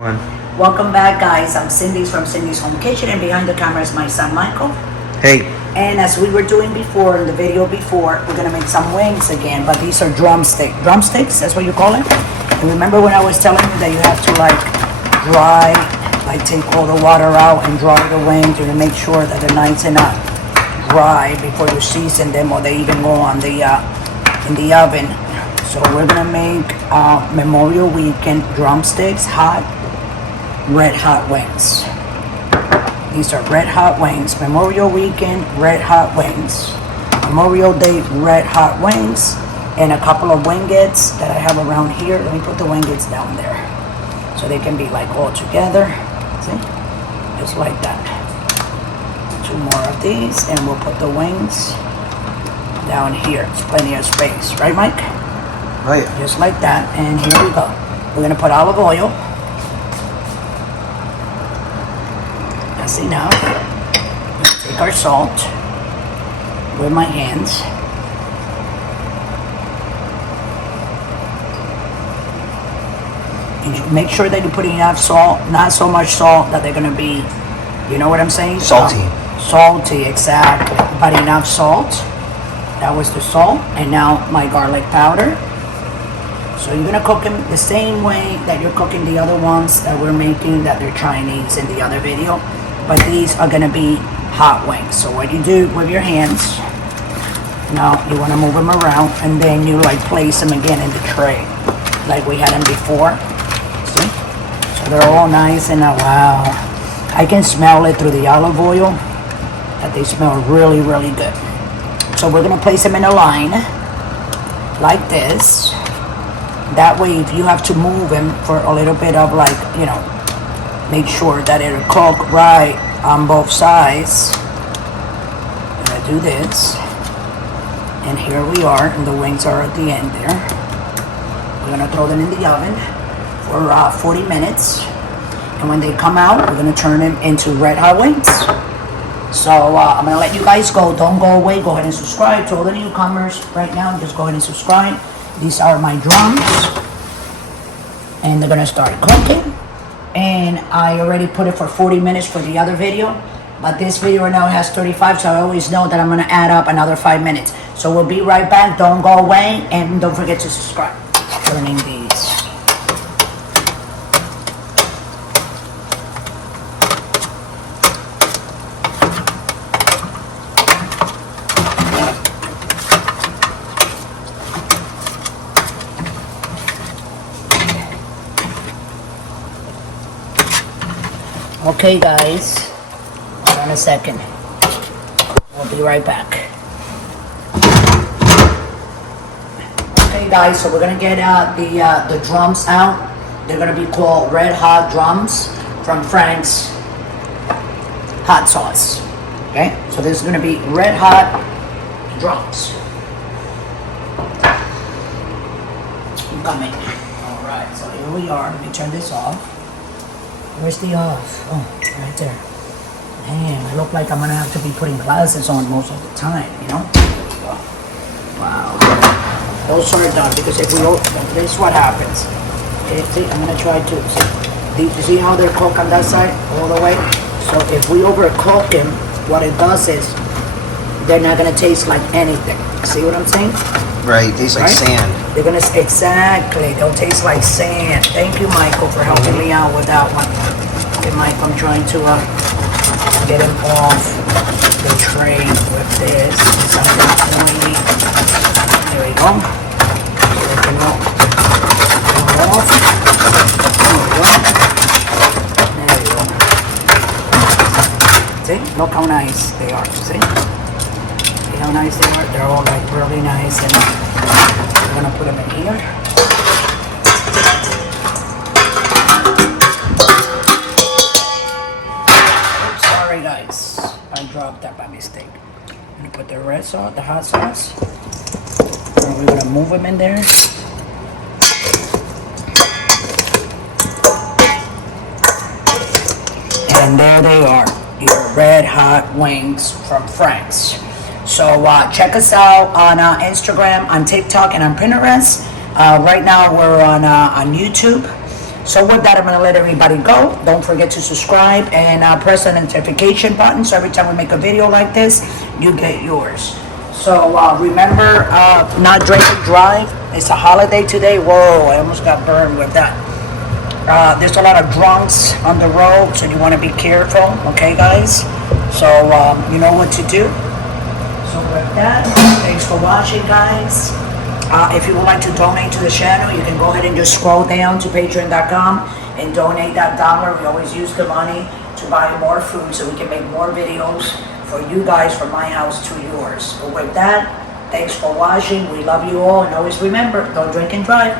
One. Welcome back, guys. I'm Cindy's from Cindy's Home Kitchen, and behind the camera is my son Michael. Hey. And as we were doing before in the video before, we're gonna make some wings again, but these are drumsticks. That's what you call it. And remember when I was telling you that you have to dry, take all the water out and dry the wings, and make sure that they're nice and dry before you season them, or they even go on the in the oven. So we're gonna make Memorial Weekend drumsticks, red hot wings. These are red hot wings. Memorial Weekend red hot wings. Memorial Day red hot wings, and a couple of winglets that I have around here. Let me put the winglets down there so they can be all together. See? Just like that. 2 more of these, and we'll put the wings down here. It's plenty of space, right, Mike? Oh yeah. Just like that, and here we go. We're gonna put olive oil. That's enough. We're gonna take our salt with my hands. And you make sure that you're putting enough salt, not so much salt that they're gonna be, you know what I'm saying? Salty. Salty, exactly. But enough salt. That was the salt, and now my garlic powder. So you're gonna cook them the same way that you're cooking the other ones that we're making, that they're Chinese in the other video. But these are gonna be hot wings. So what you do with your hands, now you wanna move them around, and then you place them again in the tray, like we had them before. See? So they're all nice and wow. I can smell it through the olive oil, that they smell really, really good. So we're gonna place them in a line, like this. That way, if you have to move them for a little bit of make sure that it'll cook right on both sides. I'm gonna do this. And here we are, and the wings are at the end there. We're gonna throw them in the oven for 40 minutes. And when they come out, we're gonna turn them into red hot wings. So I'm gonna let you guys go. Don't go away. Go ahead and subscribe to all the newcomers right now. Just go ahead and subscribe. These are my drums, and they're gonna start cooking. And I already put it for 40 minutes for the other video, but this video right now has 35, so I always know that I'm gonna add up another 5 minutes. So we'll be right back. Don't go away, and don't forget to subscribe. Turning these. Okay, guys, hold on a second. We'll be right back. Okay, guys, so we're gonna get the drums out. They're gonna be called red hot drums from Frank's hot sauce. Okay, so this is gonna be red hot drums. I'm coming. All right, so here we are. Let me turn this off. Where's the off? Oh, right there. Damn, I look like I'm gonna have to be putting glasses on most of the time, you know? Wow. Those are done, because if we open them, this is what happens. Okay, see, I'm gonna try to, see how they're cooked on that side, all the way? So if we overcook them, what it does is, they're not gonna taste like anything. See what I'm saying? Right, tastes like sand. They're gonna, exactly, they'll taste like sand. Thank you, Michael, for helping me out with that one. Okay, Mike, I'm trying to get him off the tray with this. Something pointy. There we go. Let him off. There we go. See? Look how nice they are. See? See how nice they are? They're all really nice, and I'm gonna put them in here. Sorry guys, I dropped that by mistake. I'm gonna put the red sauce, the hot sauce, and we're gonna move them in there. And there they are, your red hot wings from Frank's. So check us out on Instagram, on TikTok, and on Pinterest. Right now we're on YouTube. So with that, I'm gonna let everybody go. Don't forget to subscribe and press the notification button, so every time we make a video like this, you get yours. So remember, not drink and drive. It's a holiday today. Whoa, I almost got burned with that. There's a lot of drunks on the road, so you want to be careful, okay, guys? So you know what to do. So with that, thanks for watching, guys. If you would like to donate to the channel, you can go ahead and just scroll down to patreon.com and donate that dollar. We always use the money to buy more food so we can make more videos for you guys, from my house to yours. So with that, thanks for watching. We love you all, and always remember, don't drink and drive.